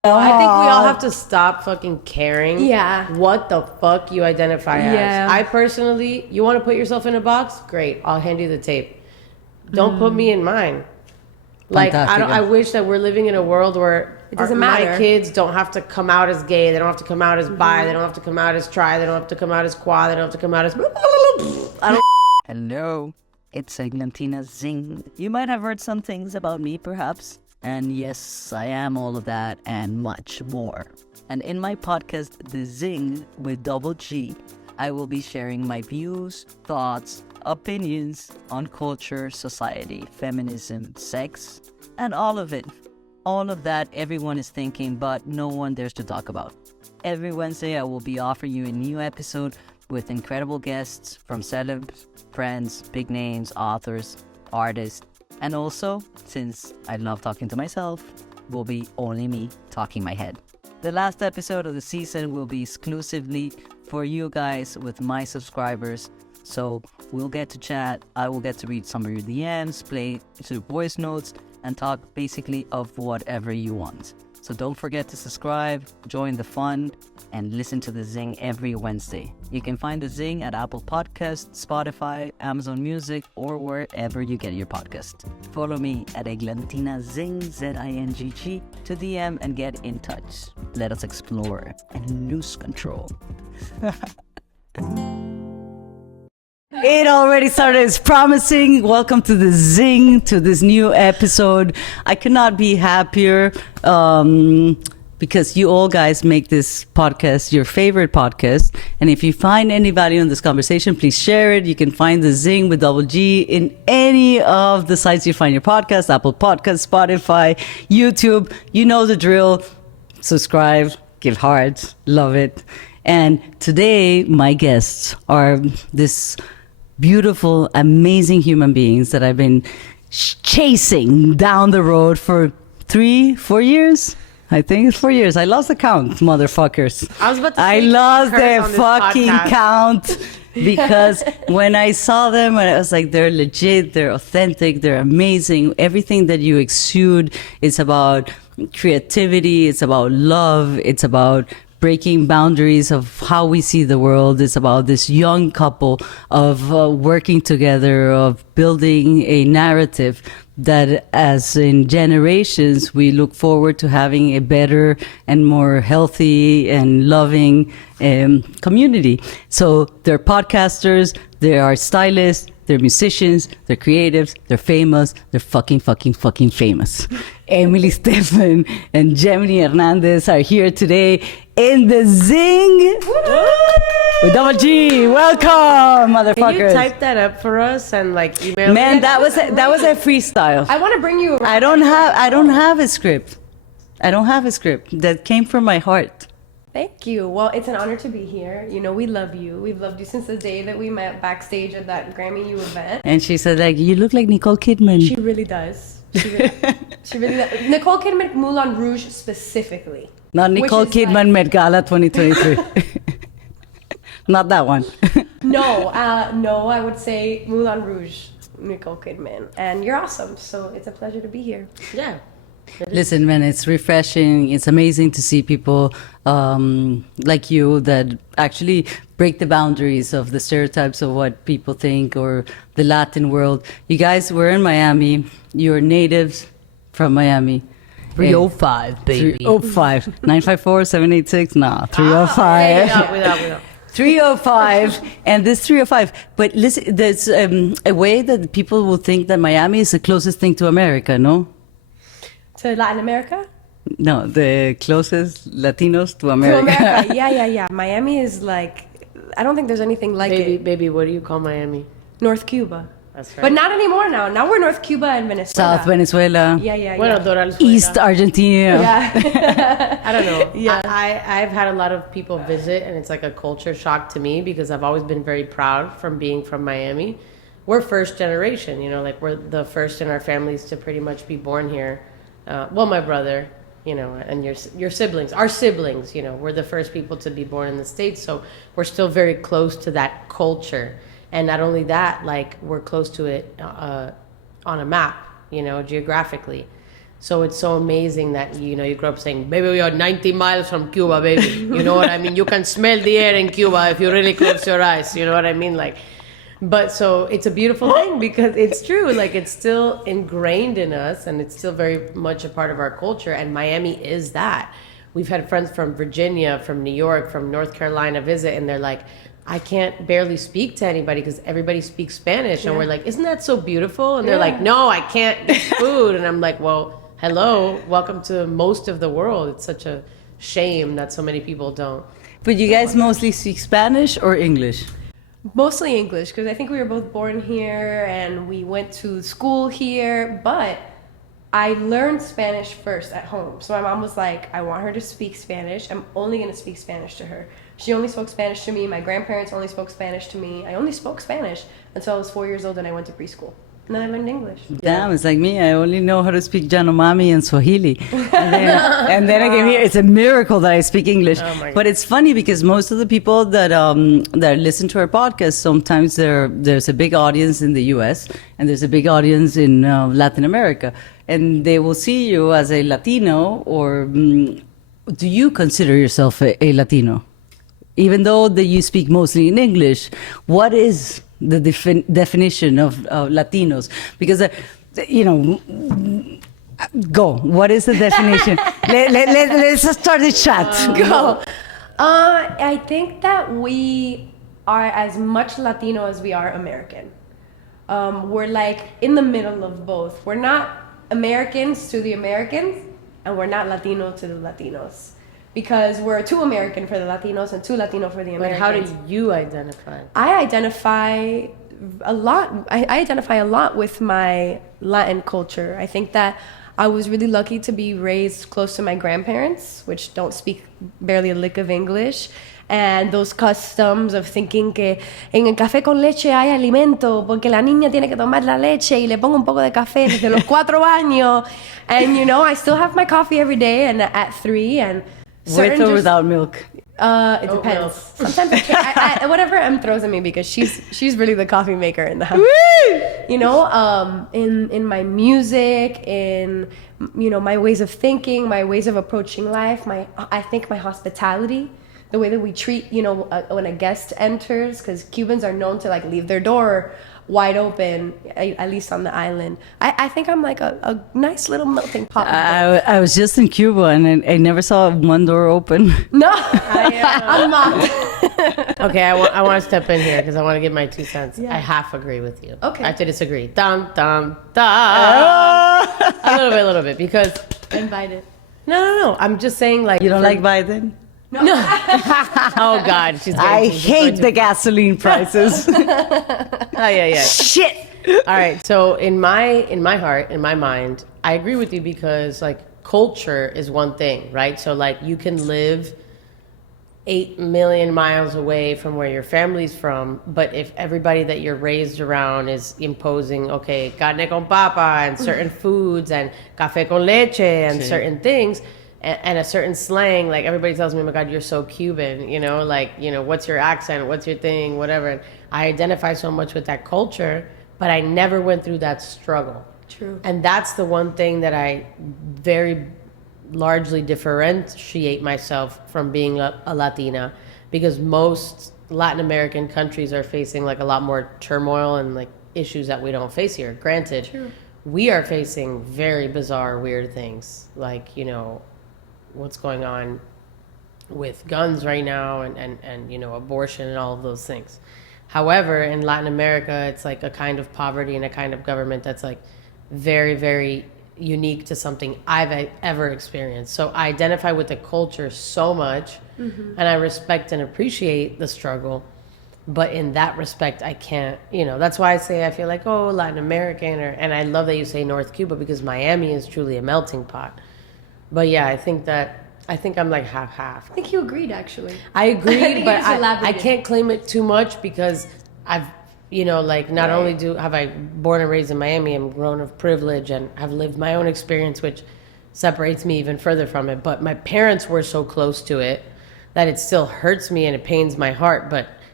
I think we all have to stop fucking caring Yeah. what the fuck you identify Yeah. as. I personally, you want to put yourself in a box? Great, I'll hand you the tape. Don't put me in mine. Like, Fantastic. I wish that we're living in a world where It doesn't my matter. kids don't have to come out as gay. They don't have to come out as bi. They don't have to come out as tri. They don't have to come out as quad. They don't have to come out as... I don't... Hello, it's Eglantina Zing. You might have heard some things about me, perhaps. And yes, I am all of that and much more. And in my podcast, The Zing with double G, I will be sharing my views, thoughts, opinions on culture, society, feminism, sex, and all of it. All of that everyone is thinking, but no one dares to talk about. Every Wednesday, I will be offering you a new episode with incredible guests from celebs, friends, big names, authors, artists, and also, since I love talking to myself, will be only me talking my head. The last episode of the season will be exclusively for you guys with my subscribers. So we'll get to chat, I will get to read some of your DMs, play through voice notes, and talk basically of whatever you want. So don't forget to subscribe, join the fun, and listen to The Zing every Wednesday. You can find The Zing at Apple Podcasts, Spotify, Amazon Music, or wherever you get your podcast. Follow me at Eglantina Zing, Z-I-N-G-G, to DM and get in touch. Let us explore and lose control. It already started. It's promising. Welcome to The Zing, to this new episode. I could not be happier because you all guys make this podcast your favorite podcast. And if you find any value in this conversation, please share it. You can find The Zing with double G in any of the sites you find your podcast, Apple Podcasts, Spotify, YouTube. You know the drill. Subscribe, give hearts, love it. And today, my guests are this beautiful, amazing human beings that I've been chasing down the road for 3-4 years. I think it's 4 years. I lost the count, motherfuckers. I was about to I say lost curse their on this fucking podcast. count because when I saw them, I was like, they're legit, they're authentic, they're amazing. Everything that you exude is about creativity, it's about love, it's about breaking boundaries of how we see the world. It's about this young couple of working together, of building a narrative that as in generations, we look forward to having a better and more healthy and loving community. So they're podcasters, they are stylists, they're musicians, they're creatives, they're famous, they're fucking famous. Emily Stefan and Gemini Hernandez are here today in The Zing with double G. Welcome, motherfuckers. Can you type that up for us and like email Man, me? that was a freestyle. I want to bring you. I don't have a script. I don't have a script. That came from my heart. Thank you. Well, it's an honor to be here. You know, we love you. We've loved you since the day that we met backstage at that Grammy U event. And she said, like, you look like Nicole Kidman. She really does. She really does. Nicole Kidman, Moulin Rouge specifically. Not Nicole Which is Kidman Met Gala 2023. Not that one. No, I would say Moulin Rouge, Nicole Kidman. And you're awesome. So it's a pleasure to be here. Yeah. Listen, man, it's refreshing. It's amazing to see people like you that actually break the boundaries of the stereotypes of what people think or the Latin world. You guys were in Miami. You're natives from Miami. 305, baby. 305. 954-786? Nah, 305. Without. 305 and this 305. But listen, there's a way that people will think that Miami is the closest thing to America, no? To Latin America? No, the closest Latinos to To America. America. Yeah. Miami is like, I don't think there's anything like it. Baby, what do you call Miami? North Cuba. That's right. But not anymore now. Now we're North Cuba and Venezuela. South Venezuela. Yeah. Bueno, Doral East Argentina. Yeah. I don't know. Yeah. I've had a lot of people visit, and it's like a culture shock to me because I've always been very proud from being from Miami. We're first generation, you know, like we're the first in our families to pretty much be born here. Well, my brother, you know, and your siblings, our siblings, you know, we're the first people to be born in the States. So we're still very close to that culture. And not only that, like we're close to it on a map, you know, geographically. So it's so amazing that, you know, you grew up saying, baby, we are 90 miles from Cuba, baby. You know what I mean? You can smell the air in Cuba if you really close your eyes. You know what I mean? Like, but so it's a beautiful thing because it's true. Like, it's still ingrained in us and it's still very much a part of our culture. And Miami is that. We've had friends from Virginia, from New York, from North Carolina visit, and they're like, I can't barely speak to anybody because everybody speaks Spanish. And we're like, isn't that so beautiful? And they're like, no, I can't eat food. And I'm like, well, hello, welcome to most of the world. It's such a shame that so many people don't. But you guys mostly speak Spanish or English? Mostly English, because I think we were both born here and we went to school here, but I learned Spanish first at home. So my mom was like, I want her to speak Spanish. I'm only going to speak Spanish to her. She only spoke Spanish to me. My grandparents only spoke Spanish to me. I only spoke Spanish until I was 4 years old and I went to preschool. And then I learned English. Damn, it's like me. I only know how to speak Yanomami and Swahili. And then I came here. It's a miracle that I speak English. Oh my God. But it's funny because most of the people that listen to our podcast, sometimes there's a big audience in the US and there's a big audience in Latin America. And they will see you as a Latino, or do you consider yourself a Latino? Even though that you speak mostly in English, what is the definition of Latinos? Because, go. What is the definition? Let's start the chat. Go. I think that we are as much Latino as we are American. We're like in the middle of both. We're not Americans to the Americans, and we're not Latino to the Latinos. Because we're too American for the Latinos and too Latino for the Americans. But how do you identify? I identify a lot. I identify a lot with my Latin culture. I think that I was really lucky to be raised close to my grandparents, which don't speak barely a lick of English. And those customs of thinking que en el café con leche hay alimento porque la niña tiene que tomar la leche y le pongo un poco de café desde los 4 años. And, you know, I still have my coffee every day and at 3 and with or without milk? It depends. Sometimes I whatever Em throws at me because she's really the coffee maker in the house. You know, in my music, in, you know, my ways of thinking, my ways of approaching life, I think my hospitality, the way that we treat, you know, when a guest enters, because Cubans are known to like leave their door wide open, at least on the island. I think I'm like a nice little melting pot. I was just in Cuba and I never saw one door open. No, I'm not. Okay, I want to step in here because I want to give my 2 cents. Yeah. I half agree with you. Okay. I have to disagree. Dum, dum, dum. A little bit, because... Invited. No. I'm just saying, like... You don't like Biden? No. Oh, God. I hate the gasoline prices. Oh, yeah. Shit. All right. So in my heart, in my mind, I agree with you because, like, culture is one thing, right? So, like, you can live 8 million miles away from where your family's from, but if everybody that you're raised around is imposing, okay, carne con papa and certain foods and café con leche and certain things, and a certain slang, like everybody tells me, oh my God, you're so Cuban, you know, like, you know, what's your accent, what's your thing, whatever. And I identify so much with that culture, but I never went through that struggle. True. And that's the one thing that I very largely differentiate myself from being a Latina, because most Latin American countries are facing like a lot more turmoil and like issues that we don't face here. Granted, True. We are facing very bizarre, weird things, like, you know, what's going on with guns right now and you know, abortion and all of those things. However, in Latin America, it's like a kind of poverty and a kind of government that's like very, very unique to something I've ever experienced. So I identify with the culture so much, and I respect and appreciate the struggle. But in that respect, I can't, you know, that's why I say I feel like, oh, Latin American, and I love that you say North Cuba, because Miami is truly a melting pot. But yeah, I think I'm like half-half. I think you agreed, actually. I agreed, you but just I elaborated. can't claim it too much because I've, you know, like not only have I born and raised in Miami, I'm grown of privilege and have lived my own experience, which separates me even further from it. But my parents were so close to it that it still hurts me and it pains my heart. But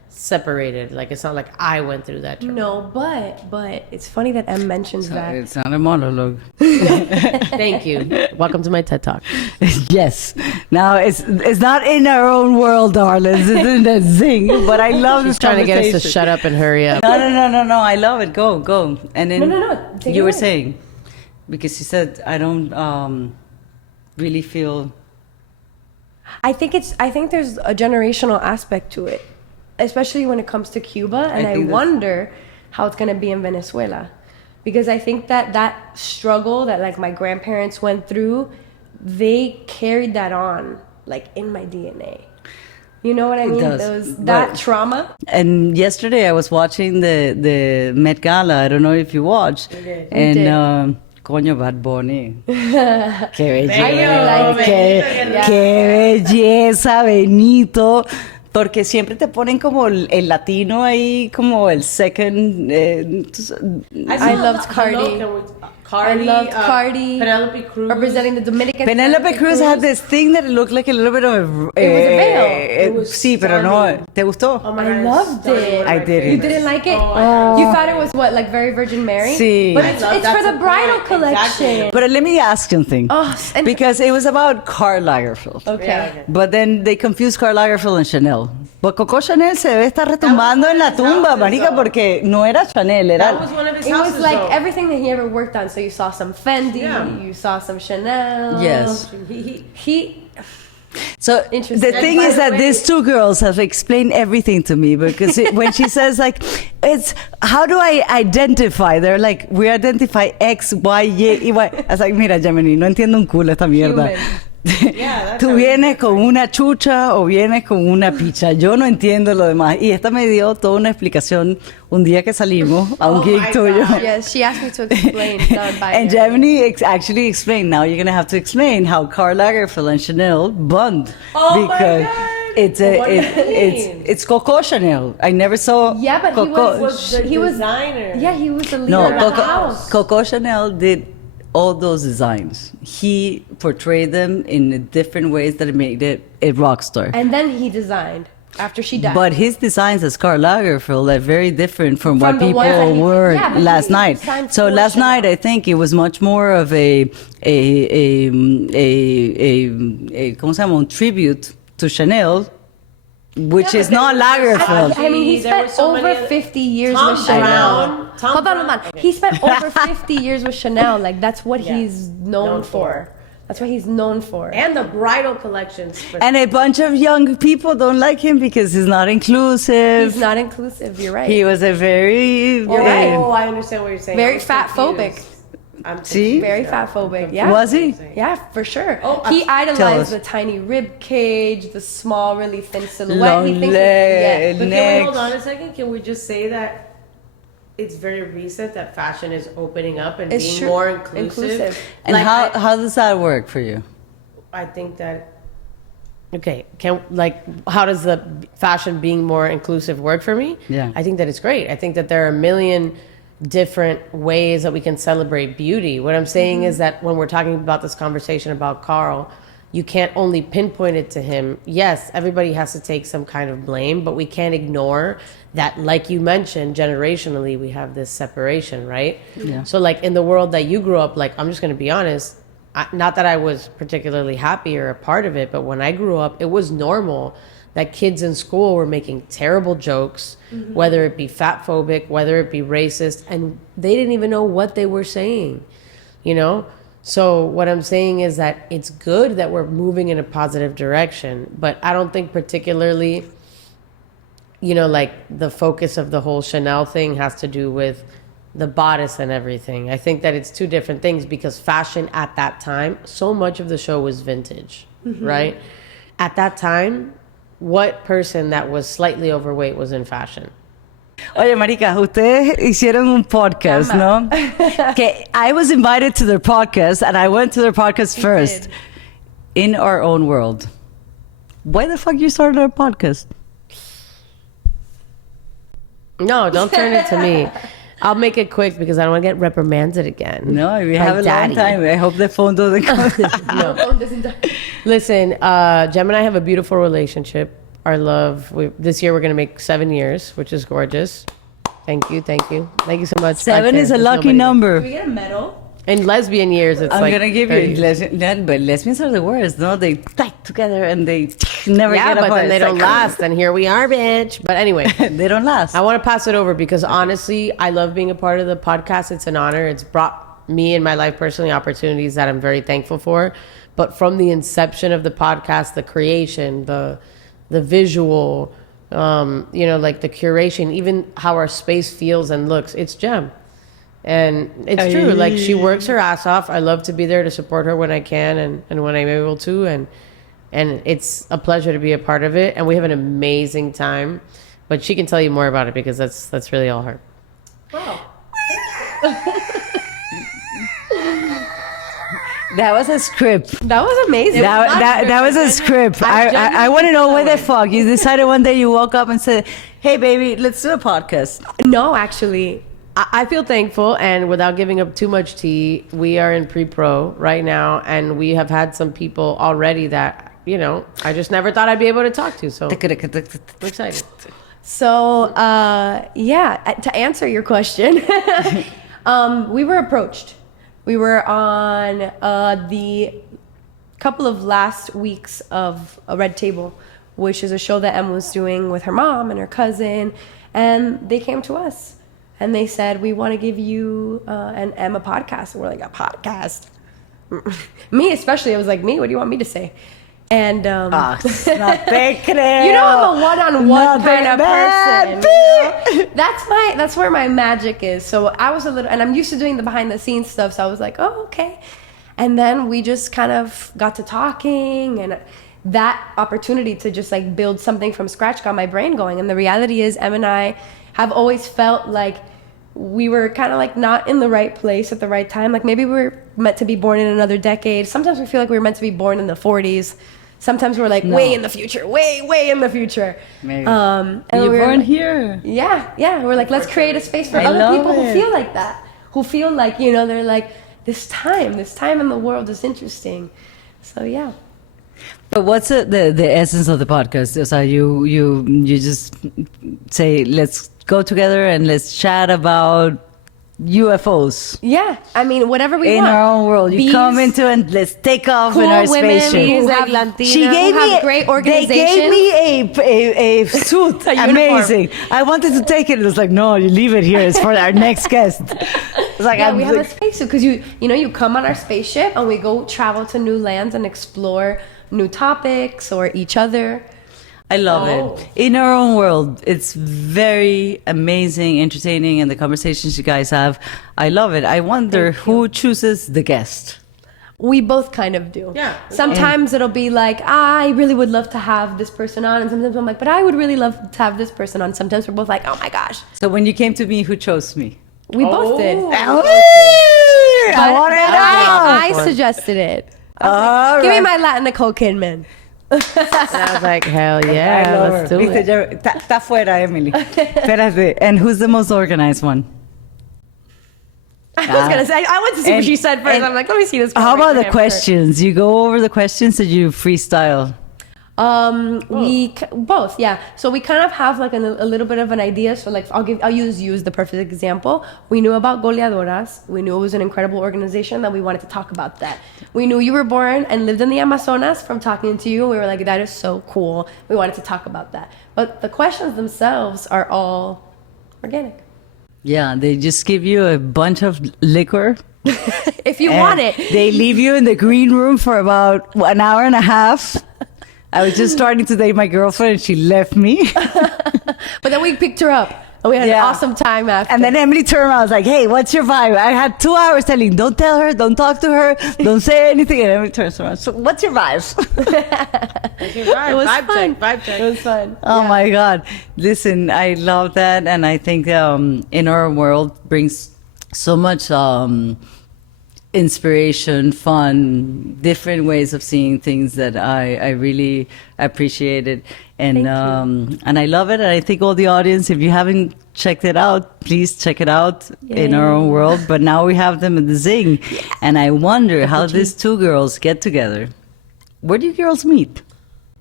separated. Like it's not like I went through that trauma. No, but it's funny that M mentions that. It's not a monologue. Thank you. Welcome to my TED Talk. Yes. Now it's not in our own world, darlings. It's in the zing. But I love She's this trying to get us to conversation. shut up and hurry up. No. I love it. Go. And then No. Take you it were away. saying, because you said I don't really feel. I think there's a generational aspect to it, especially when it comes to Cuba, and I think that's- wonder how it's gonna be in Venezuela, because I think that struggle that like my grandparents went through, they carried that on like in my DNA. You know what I mean? does, That but- trauma. And yesterday I was watching the Met Gala. I don't know if you watched. did. And did. coño, Bad Bunny. Qué belleza. I really like qué, it. qué belleza, Benito. Porque siempre te ponen como el latino ahí, como el second. I loved Cardi. Cardi. I loved Cardi. Penelope Cruz. Representing the Dominican. Penelope Cruz had this thing that looked like a little bit of a. It was a veil. It was sí, pero no. stunning. ¿Te gustó? Oh my I God, loved stunning. it. One of my I didn't. You favorites. didn't like it? Oh, You thought it was what, like Very Virgin Mary? Sí. But I it's, love- it's that's for the the bridal point. collection. Exactly. But let me ask you something. Oh, and- Because it was about Karl Lagerfeld. Okay. Yeah, okay. But then they confused Karl Lagerfeld and Chanel. But Coco Chanel se debe estar retumbando en la tumba, houses, marica, though. porque no era Chanel, era... That was one of his It houses. was like though. everything that he ever worked on. So you saw some Fendi, Yeah. you saw some Chanel. Yes. He So Interesting. the thing And by is the that way- these two girls have explained everything to me because when she says like, it's, how do I identify? They're like, we identify X, Y, Y, Y. I was like, mira, Gemini, no entiendo un culo esta mierda. Yeah, that's Tú how vienes con una chucha o vienes con una picha. Yo no entiendo lo demás. Y esta me dio toda una explicación un día que salimos a un Oh gig my tuyo. God. yes, she asked me to explain. And Gemini actually explained. Now you're gonna have to explain how Karl Lagerfeld and Chanel bond Oh my because God. it's What do you it's Coco Chanel. I never saw. Yeah, but Coco. was the he was designer. Yeah, he was the leader No, of the Coco, house. Coco Chanel did all those designs. He portrayed them in different ways that made it a rock star. And then he designed after she died. But his designs as Karl Lagerfeld are very different from what the people ones that he- were yeah, but last he night. designed So for last Chanel. night, I think it was much more of a ¿cómo se llama? Un tribute to Chanel, which is not Lagerfeld. I mean, he There were spent so many over other- 50 years Tom with Chanel. Brown. Tom Hold on. Brown. He spent over 50 years with Chanel. Like, that's what Yeah. he's known for. That's what he's known for. And the bridal collections. For And a bunch of young people don't like him because he's not inclusive. He's not inclusive. You're right. He was a very... You're right. Oh, I understand what you're saying. Very I was fat-phobic. confused. I'm See? Very fat phobic. Yeah. Was he? Yeah, for sure. Oh, he tell us. idolized the tiny rib cage, the small, really thin silhouette. Long He thinks leg. But can we Next. hold on a second? Can we just say that it's very recent that fashion is opening up and It's being true. more inclusive? And Like, how does that work for you? I think that. Okay, how does the fashion being more inclusive work for me? Yeah. I think that it's great. I think that there are a million different ways that we can celebrate beauty. What I'm saying is that when we're talking about this conversation about Carl, you can't only pinpoint it to him. Yes, everybody has to take some kind of blame, but we can't ignore that, like you mentioned, generationally, we have this separation, right? Yeah. So, like, in the world that you grew up, like, I'm just going to be honest, not that I was particularly happy or a part of it, but when I grew up, it was normal that kids in school were making terrible jokes, whether it be fat phobic, whether it be racist, and they didn't even know what they were saying, you know? So what I'm saying is that it's good that we're moving in a positive direction, but I don't think particularly, you know, like the focus of the whole Chanel thing has to do with the bodice and everything. I think that it's two different things because fashion at that time, so much of the show was vintage, right? At that time, what person that was slightly overweight was in fashion? Oye, marica, ustedes hicieron un podcast, ¿no? Que I was invited to their podcast and I went to their podcast first. did. In Our Own World. Why the fuck you started a podcast? No, don't turn it to me. I'll make it quick because I don't want to get reprimanded again. No, we by have a Daddy. long time. I hope the phone doesn't come. Listen, Jem and I have a beautiful relationship. our love. This year we're going to make 7 years, which is gorgeous. Thank you so much. 7 is a There's lucky nobody- number. we get a medal? In lesbian years, it's I'm like gonna give 30. you lesbian, but lesbians are the worst. No, they tight together and they never Yeah, get but apart. then they It's don't like, last. And here we are, bitch. But anyway, they don't last. I want to pass it over because honestly, I love being a part of the podcast. It's an honor. It's brought me in my life personally opportunities that I'm very thankful for. But from the inception of the podcast, the creation, the visual, like the curation, even how our space feels and looks, it's gem. And it's true. Like she works her ass off. I love to be there to support her when I can and when I'm able to. And it's a pleasure to be a part of it. And we have an amazing time. But she can tell you more about it because that's really all her. Wow. That was a script. That was amazing. That was a script. I want to know where the fuck you decided one day you woke up and said, "Hey, baby, let's do a podcast." No, actually. I feel thankful, and without giving up too much tea, we are in pre-pro right now, and we have had some people already that, I just never thought I'd be able to talk to, so I'm excited. So, to answer your question, we were approached. We were on the couple of last weeks of a Red Table, which is a show that Em was doing with her mom and her cousin, and they came to us. And they said, we want to give you and Em a podcast. And we're like, a podcast? Me especially. I was like, me? What do you want me to say? And No te creo. you know, I'm a one-on-one No kind te- of Man, person. You know? That's where my magic is. So I was and I'm used to doing the behind-the-scenes stuff. So I was like, oh, okay. And then we just kind of got to talking, and that opportunity to just like build something from scratch got my brain going. And the reality is, Em and I have always felt like we were kind of like not in the right place at the right time. Like maybe we were meant to be born in another decade. Sometimes we feel like we were meant to be born in the 40s. Sometimes we're like way in the future, way in the future. Maybe. And You we're weren't here. Yeah. We're like, let's create a space for I other love people who it. feel like that, who feel like, they're like, this time in the world is interesting. So yeah. But what's the essence of the podcast? So you just say, let's go together and let's chat about UFOs. Yeah, I mean, whatever we In want. our own world. You Bees, come into and let's take off cool in our women spaceship. who have, who have great They organizations. gave me a suit. A uniform. Amazing. I wanted to take it. It was like, no, you leave it here. It's for our next guest. It's like, Yeah, I'm we have a like, spacesuit because you come on our spaceship and we go travel to new lands and explore new topics or each other. I love Oh. it. In our own world, it's very amazing, entertaining, and the conversations you guys have, I love it. I wonder who chooses the guest. We both kind of do. Yeah. Sometimes it'll be like, I really would love to have this person on. And sometimes I'm like, but I would really love to have this person on. Sometimes we're both like, oh my gosh. So when you came to me, who chose me? We both did. I But want it out. I suggested it. All Give me right. my Latin Nicole Kidman. And I was like, hell I yeah, love let's her. do Viste, it. ya- Está fuera, Emily. Espérate. And who's the most organized one? I was going to say, I went to see what And- she said first. and- I'm like, let me see this. How about the question? questions? You go over the questions or you freestyle? Both, yeah. So we kind of have like a little bit of an idea. So like, I'll use you as the perfect example. We knew about Goleadoras. We knew it was an incredible organization that we wanted to talk about that. We knew you were born and lived in the Amazonas from talking to you. We were like, that is so cool. We wanted to talk about that. But the questions themselves are all organic. Yeah, they just give you a bunch of liquor. If you and want it. They leave you in the green room for about an hour and a half. I was just starting to date my girlfriend and she left me. But then we picked her up. And we had Yeah. an awesome time after. And then Emily turned around. I was like, hey, what's your vibe? I had 2 hours telling, don't tell her, don't talk to her, don't say anything. And Emily turns around. So what's your vibe? It was vibe fun. check, vibe check. It was fun. Oh my God. Listen, I love that. And I think In Our World brings so much inspiration, fun, different ways of seeing things that I really appreciated. And and I love it. And I think all the audience, if you haven't checked it out, please check it out In Our Own World. But now we have them in the Zing. And I wonder how these two girls get together. Where do you girls meet?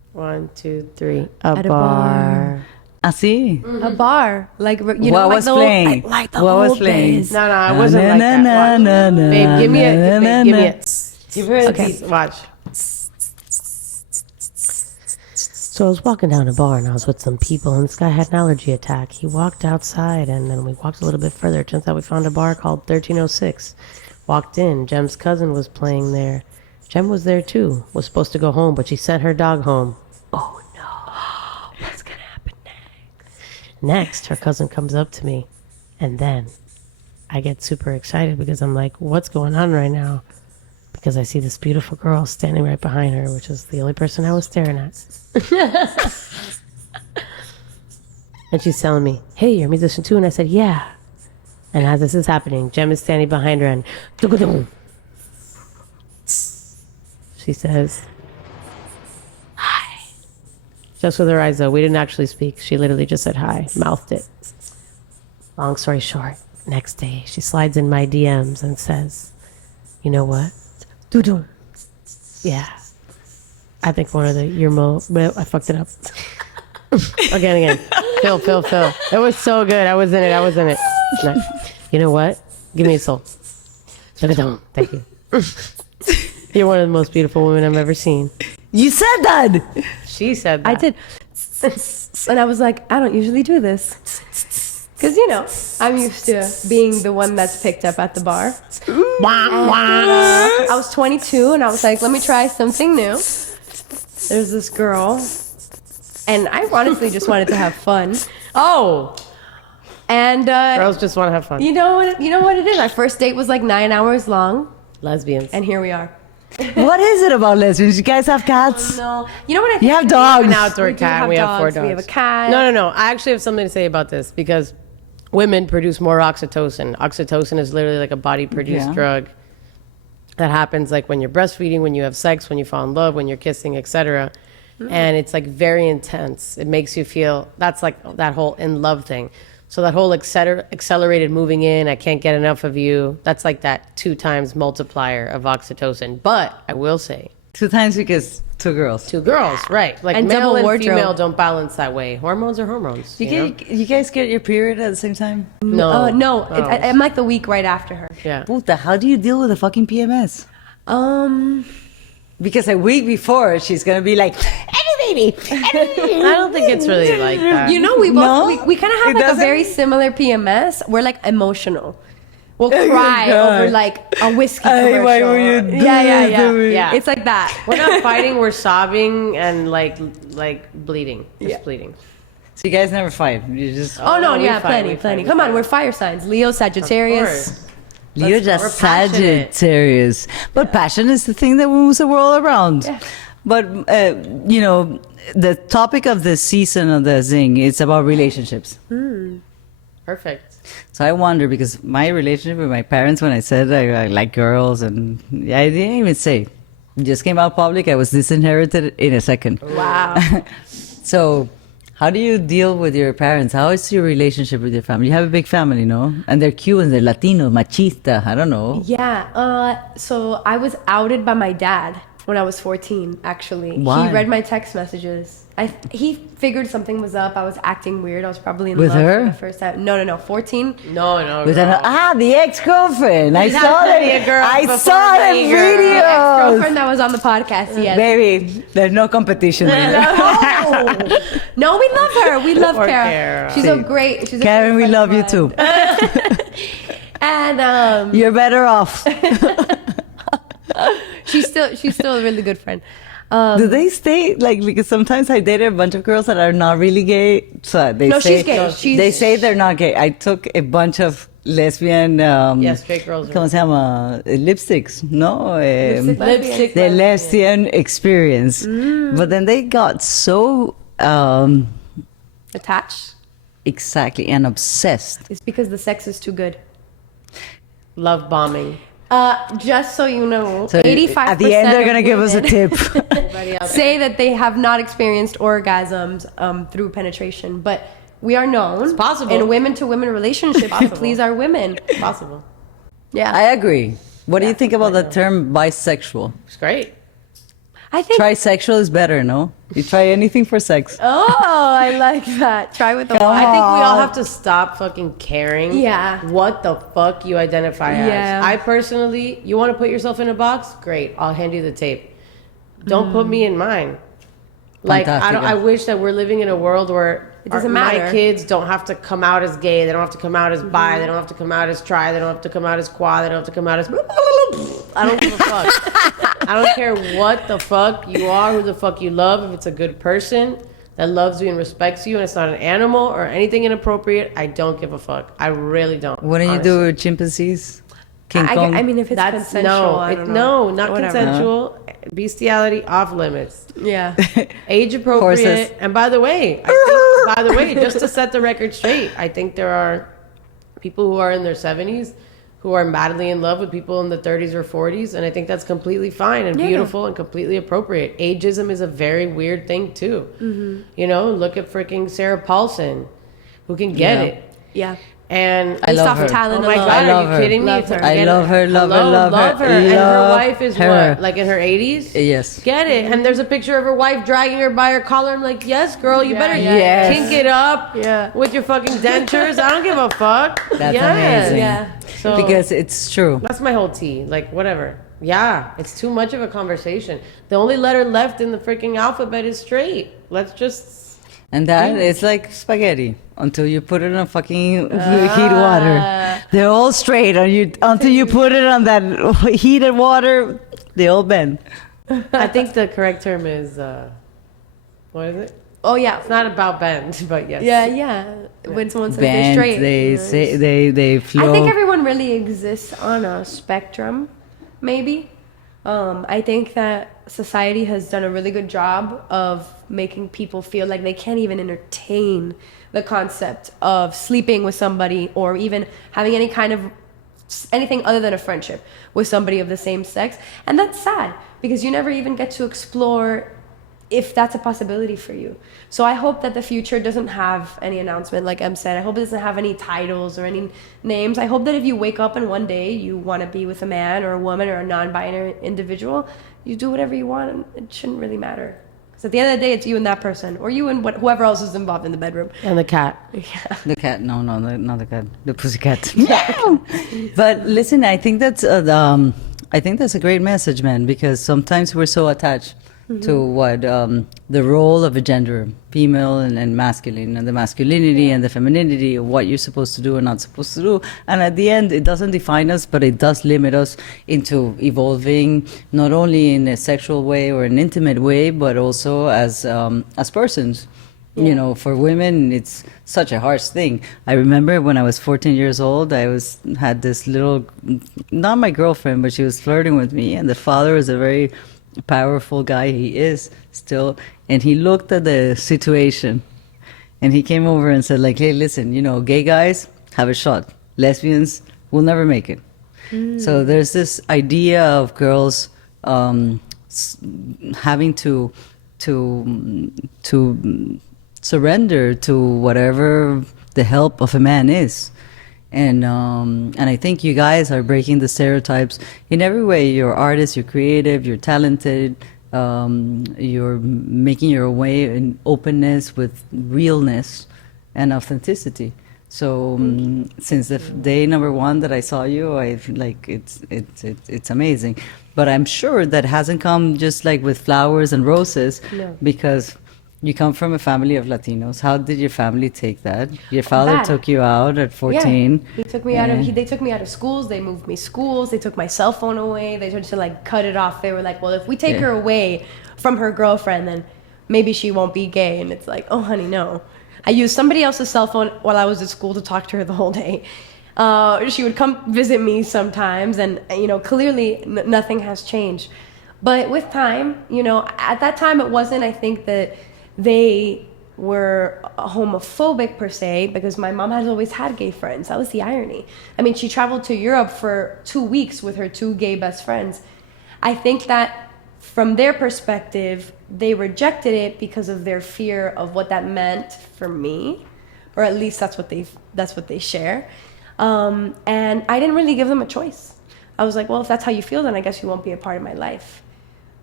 1, 2, 3. At a bar. Así. A bar, like you know, What like was the playing? like the What was old playing? days. No, I wasn't like that. Watch. Babe, give me a. Babe, give me a. Give her a Okay, watch. So I was walking down a bar and I was with some people and this guy had an allergy attack. He walked outside and then we walked a little bit further. It turns out we found a bar called 1306. Walked in. Jem's cousin was playing there. Jem was there too. Was supposed to go home, but she sent her dog home. Oh no. What's gonna happen next? Next, her cousin comes up to me and then I get super excited because I'm like, what's going on right now? Because I see this beautiful girl standing right behind her, which is the only person I was staring at. And she's telling me, hey, you're a musician too? And I said, yeah. And as this is happening, Jem is standing behind her and she says, hi. Just with her eyes though. We didn't actually speak. She literally just said hi, mouthed it. Long story short, next day she slides in my DMs and says, you know what? Doo-doo. Yeah. I think one of the, I fucked it up. Again. Phil. It was so good. I was in it. Nice. You know what? Give me a soul. Doo-doo. Thank you. You're one of the most beautiful women I've ever seen. You said that. She said that. I did, and I was like, I don't usually do this. Because, you know, I'm used to being the one that's picked up at the bar. And, I was 22, and I was like, let me try something new. There's this girl, and I honestly just wanted to have fun. Oh! And Girls just want to have fun. you know what it is? Our first date was like 9 hours long, Lesbians. and here we are. What is it about lesbians? You guys have cats? No, you know what I think? You have dogs. An outdoor We do cat. have We have 4 dogs. dogs. We have a cat. No. I actually have something to say about this because women produce more oxytocin. Oxytocin is literally like a body-produced Yeah. drug that happens like when you're breastfeeding, when you have sex, when you fall in love, when you're kissing, etc. And it's like very intense. It makes you feel, that's like that whole in love thing. So that whole accelerated moving in, I can't get enough of you, that's like that 2 times multiplier of oxytocin. But I will say, 2 times because 2 girls. 2 girls, right? Like And male double and wardrobe. female don't balance that way. Hormones are hormones. You guys get your period at the same time? No, No, Oh. I'm like the week right after her. Yeah. Puta, how do you deal with the fucking PMS? Because a week before, she's going to be like, baby. I don't think it's really like that. You know, we both No? we kind of have It like a doesn't? very similar PMS. We're like emotional. We'll cry God. over like a whiskey Ay, commercial. why would you do yeah. this to me? Yeah. It's like that. We're not fighting, we're sobbing and like bleeding. Just bleeding. So you guys never fight. You just Oh no, we yeah, fight, we plenty. fight. Come on, we're fire signs. Leo, Sagittarius. You're We're just passionate. Sagittarius. But passion is the thing that moves the world around. Yeah. But, you know, the topic of the season of the Zing is about relationships. Perfect. So I wonder, because my relationship with my parents, when I said I like girls, and I didn't even say. It just came out public. I was disinherited in a second. Wow. So how do you deal with your parents? How is your relationship with your family? You have a big family, no? And they're Cubans, they're Latino, machista, I don't know. Yeah. So I was outed by my dad when I was 14, actually. Why? He read my text messages. He figured something was up. I was acting weird. I was probably in With love her? for the first time. No, 14. No. With girl. the ex-girlfriend. I had saw plenty that. of girls I before saw the many girls. videos. Ex-girlfriend that was on the podcast, yes. Baby, there's no competition there. No, we love her. We love Poor Kara. Kara. She's a great. She's a Karen, great we friend love of you mine. too. And You're better off. she's still a really good friend. Do they stay like, because sometimes I dated a bunch of girls that are not really gay. So they No, say, she's gay. She's- they say they're not gay. I took a bunch of lesbian straight girls. ¿cómo se llama? Lipsticks, no? Lipstick. The lesbian experience. But then they got so Attached. exactly and obsessed. It's because the sex is too good. Love bombing. Just so you know, So 85% at the end, they're of gonna give us a women tip. Everybody else. say that they have not experienced orgasms through penetration, but we are known possible. in women-to-women relationships to please our women. Possible. Yeah. I agree. What do you think about the term bisexual? It's great. I think. Trisexual is better, no? You try anything for sex. Oh, I like that. Try with the I Y. think we all have to stop fucking caring Yeah. what the fuck you identify Yeah. as. I personally, you want to put yourself in a box? Great, I'll hand you the tape. Don't put me in mine. Like Fantastic. I wish that we're living in a world where It doesn't my matter. kids don't have to come out as gay. They don't have to come out as bi. They don't have to come out as tri. They don't have to come out as quad. They don't have to come out as. I don't give a fuck. I don't care what the fuck you are, who the fuck you love. If it's a good person that loves you and respects you, and it's not an animal or anything inappropriate, I don't give a fuck. I really don't. What do you honestly. do with chimpanzees? King Kong? I mean, if it's That's consensual, I don't know. no, not Whatever. consensual. Bestiality off limits. Yeah. Age appropriate. Horses. And by the way, just to set the record straight, I think there are people who are in their 70s who are madly in love with people in the 30s or 40s, and I think that's completely fine and Yeah. beautiful and completely appropriate. Ageism is a very weird thing too. Mm-hmm. You know, look at freaking Sarah Paulson, who can get Yeah. it. Yeah. And I love off her. talent oh my alone. god, I love are you her. kidding me? Love It's like, her. I get love it. her, love her, Hello, love her. And her Love wife is her. what? Like in her 80s? Yes. Get it. And there's a picture of her wife dragging her by her collar. I'm like, yes, girl, you Yeah, better Yes. kink it up Yeah. with your fucking dentures. I don't give a fuck. That's Yes. amazing. Yeah. So Because it's true. that's my whole tea. Like, whatever. Yeah, it's too much of a conversation. The only letter left in the freaking alphabet is straight. Let's just. And that it's like spaghetti until you put it in fucking heat water. They're all straight until you put it on that heated water. They all bend. I think the correct term is. What is it? Oh, yeah. It's not about bend, but yes. Yeah. When someone says they're Bend. straight. They you know, say they flow. I think everyone really exists on a spectrum, maybe. I think that society has done a really good job of making people feel like they can't even entertain the concept of sleeping with somebody or even having any kind of anything other than a friendship with somebody of the same sex. And that's sad because you never even get to explore if that's a possibility for you. So I hope that the future doesn't have any announcement, like Em said. I hope it doesn't have any titles or any names. I hope that if you wake up and one day you want to be with a man or a woman or a non-binary individual, you do whatever you want and it shouldn't really matter. Because at the end of the day, it's you and that person or you and whoever else is involved in the bedroom. And the cat. The cat, no, not the cat. The pussycat. But listen, I think that's a great message, man. Because sometimes we're so attached to what the role of a gender, female and masculine, and the masculinity and the femininity, of what you're supposed to do and not supposed to do. And at the end, it doesn't define us, but it does limit us into evolving, not only in a sexual way or an intimate way, but also as persons. You know, for women, it's such a harsh thing. I remember when I was 14 years old, had this little, not my girlfriend, but she was flirting with me, and the father was a very powerful guy. He is still, and he looked at the situation, and he came over and said, like, hey, listen, you know, gay guys have a shot. Lesbians will never make it. So there's this idea of girls having to surrender to whatever the help of a man is. And I think you guys are breaking the stereotypes in every way. You're artists, you're creative, you're talented, you're making your way in openness with realness and authenticity. So since the day number one that I saw you, I feel like it's amazing. But I'm sure that hasn't come just like with flowers and roses, because you come from a family of Latinos. How did your family take that? Your father Bad. took you out at 14. Yeah, he took me out of. They took me out of schools. They moved me schools. They took my cell phone away. They tried to like cut it off. They were like, "Well, if we take her away from her girlfriend, then maybe she won't be gay." And it's like, "Oh, honey, no." I used somebody else's cell phone while I was at school to talk to her the whole day. She would come visit me sometimes, and you know, clearly nothing has changed. But with time, you know, at that time it wasn't. I think that they were homophobic per se, because my mom has always had gay friends. That was the irony. I mean, she traveled to Europe for 2 weeks with her 2 gay best friends. I think that from their perspective, they rejected it because of their fear of what that meant for me, or at least that's what they share. And I didn't really give them a choice. I was like, well, if that's how you feel, then I guess you won't be a part of my life.